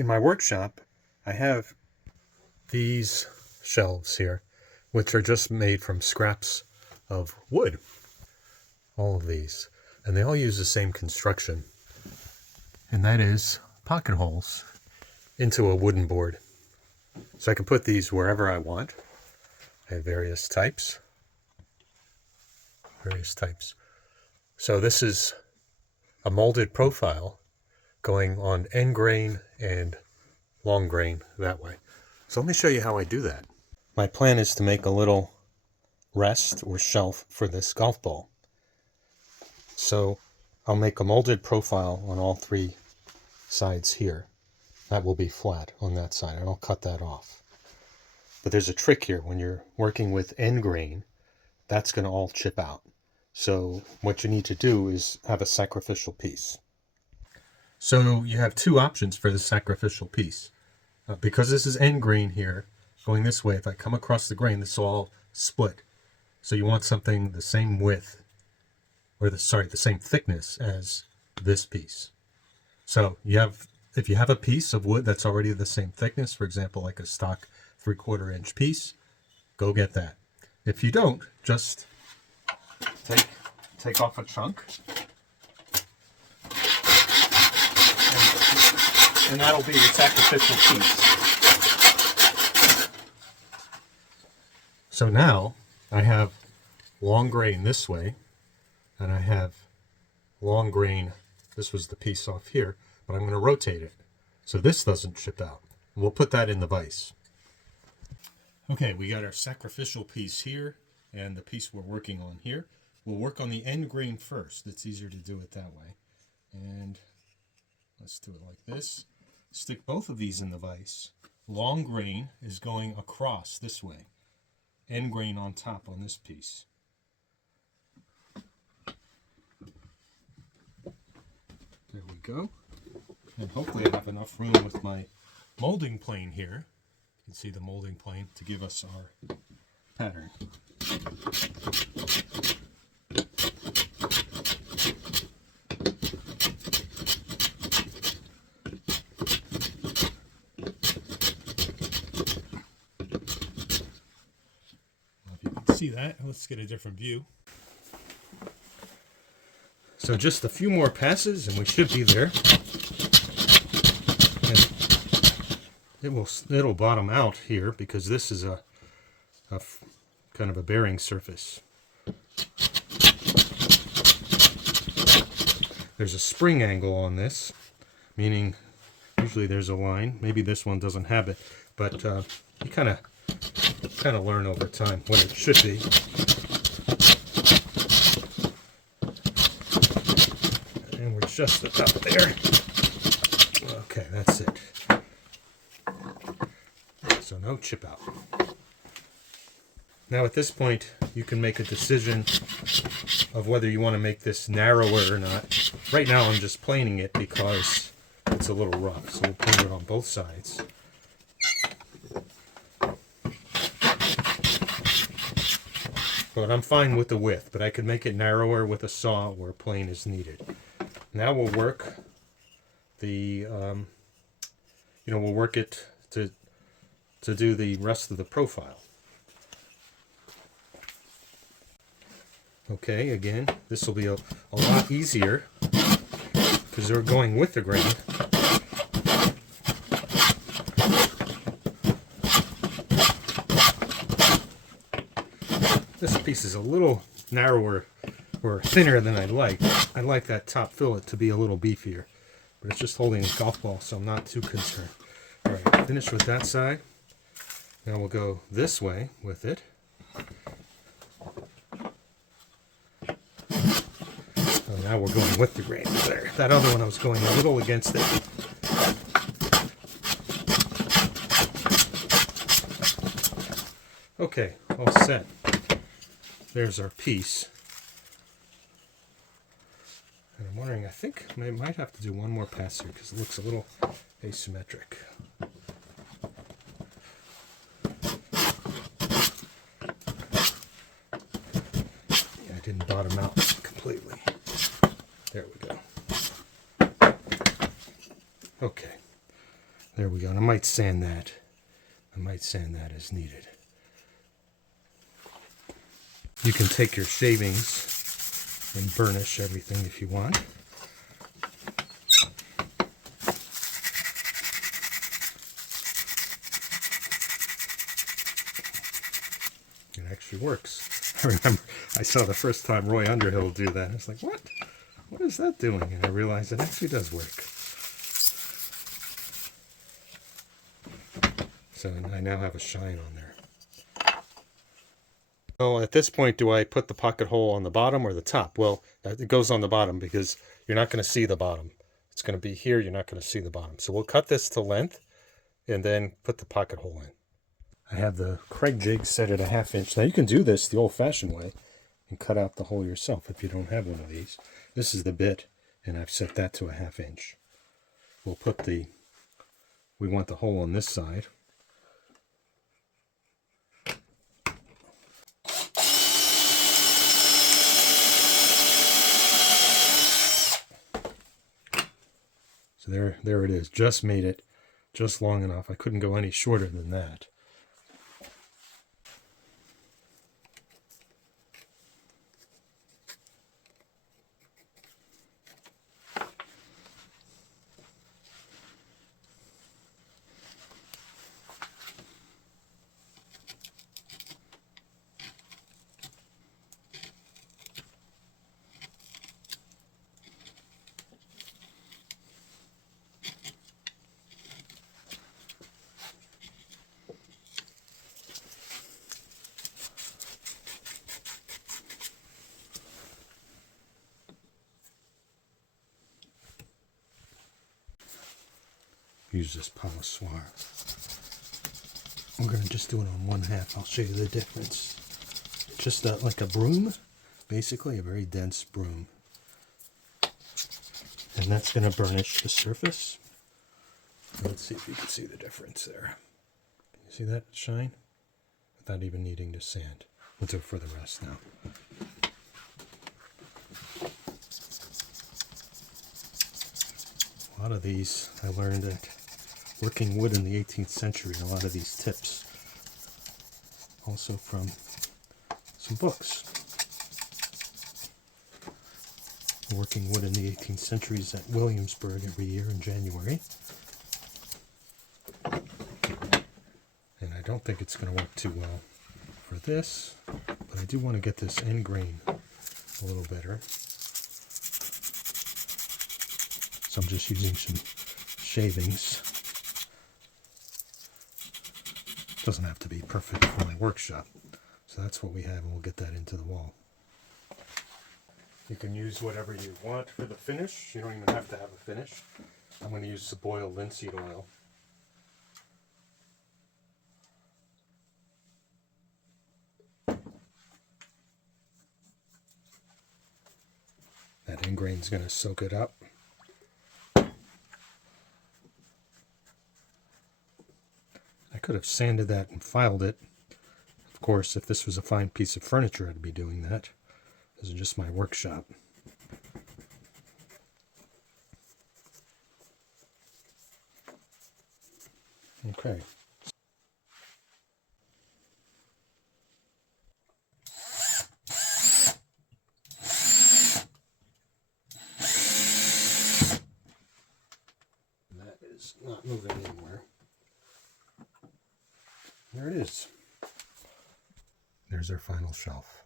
In my workshop, I have these shelves here, which are just made from scraps of wood. All of these. And they all use the same construction. And that is pocket holes into a wooden board. So I can put these wherever I want. I have various types. So this is a molded profile going on end grain and long grain that way. So let me show you how I do that. My plan is to make a little rest or shelf for this golf ball. So I'll make a molded profile on all three sides here. That will be flat on that side, and I'll cut that off. But there's a trick here. When you're working with end grain, that's going to all chip out. So what you need to do is have a sacrificial piece. So you have two options for the sacrificial piece. Because this is end grain here, going this way, if I come across the grain, this will all split. So you want something the same width, or the same thickness as this piece. So if you have a piece of wood that's already the same thickness, for example, like a stock 3/4 inch piece, go get that. If you don't, just take off a chunk, and that'll be your sacrificial piece. So now I have long grain this way, and I have long grain, this was the piece off here, but I'm going to rotate it so this doesn't chip out. We'll put that in the vise. Okay, we got our sacrificial piece here and the piece we're working on here. We'll work on the end grain first. It's easier to do it that way. And let's do it like this. Stick both of these in the vise. Long grain is going across this way. End grain on top on this piece. There we go. And hopefully I have enough room with my molding plane here. You can see the molding plane to give us our pattern. See that? Let's get a different view. So just a few more passes and we should be there. And it'll bottom out here because this is a kind of a bearing surface. There's a spring angle on this, meaning usually there's a line. Maybe this one doesn't have it, but you kind of learn over time what it should be. And we're just about there. Okay, that's it. So no chip out. Now at this point, you can make a decision of whether you want to make this narrower or not. Right now I'm just planing it because it's a little rough, so we'll plane it on both sides. But I'm fine with the width, but I could make it narrower with a saw where a plane is needed. Now we'll work the, we'll work it to do the rest of the profile. Okay, again, this will be a lot easier because they're going with the grain. This piece is a little narrower or thinner than I'd like. I'd like that top fillet to be a little beefier, but it's just holding a golf ball, so I'm not too concerned. All right, finished with that side. Now we'll go this way with it. So now we're going with the grain there. That other one I was going a little against it. Okay, all set. There's our piece. And I'm wondering, I think I might have to do one more pass here because it looks a little asymmetric. Yeah, I didn't bottom out completely. There we go. Okay. There we go. And I might sand that. I might sand that as needed. You can take your shavings and burnish everything if you want. It actually works. I remember I saw the first time Roy Underhill do that. I was like, what? What is that doing? And I realized it actually does work. So I now have a shine on there. Well, at this point, do I put the pocket hole on the bottom or the top? Well, it goes on the bottom because you're not going to see the bottom. It's going to be here. You're not going to see the bottom. So we'll cut this to length and then put the pocket hole in. I have the Craig jig set at a 1/2 inch. Now you can do this the old-fashioned way and cut out the hole yourself if you don't have one of these. This is the bit, and I've set that to a 1/2 inch. We'll put we want the hole on this side. So there it is. Just made it just long enough. I couldn't go any shorter than that. Use this polissoir. We're going to just do it on 1/2. I'll show you the difference. Just like a broom, basically a very dense broom. And that's going to burnish the surface. Let's see if you can see the difference there. Can you see that shine? Without even needing to sand. We'll do it for the rest now. A lot of these I learned at working wood in the 18th century, a lot of these tips. Also from some books. Working wood in the 18th century is at Williamsburg every year in January. And I don't think it's going to work too well for this, but I do want to get this end grain a little better. So I'm just using some shavings. Doesn't have to be perfect for my workshop. So that's what we have, and we'll get that into the wall. You can use whatever you want for the finish. You don't even have to have a finish. I'm going to use the boiled linseed oil. That end grain's going to soak it up. I could have sanded that and filed it. Of course, if this was a fine piece of furniture, I'd be doing that. This is just my workshop. Okay. That is not moving anywhere. There it is. There's our final shelf.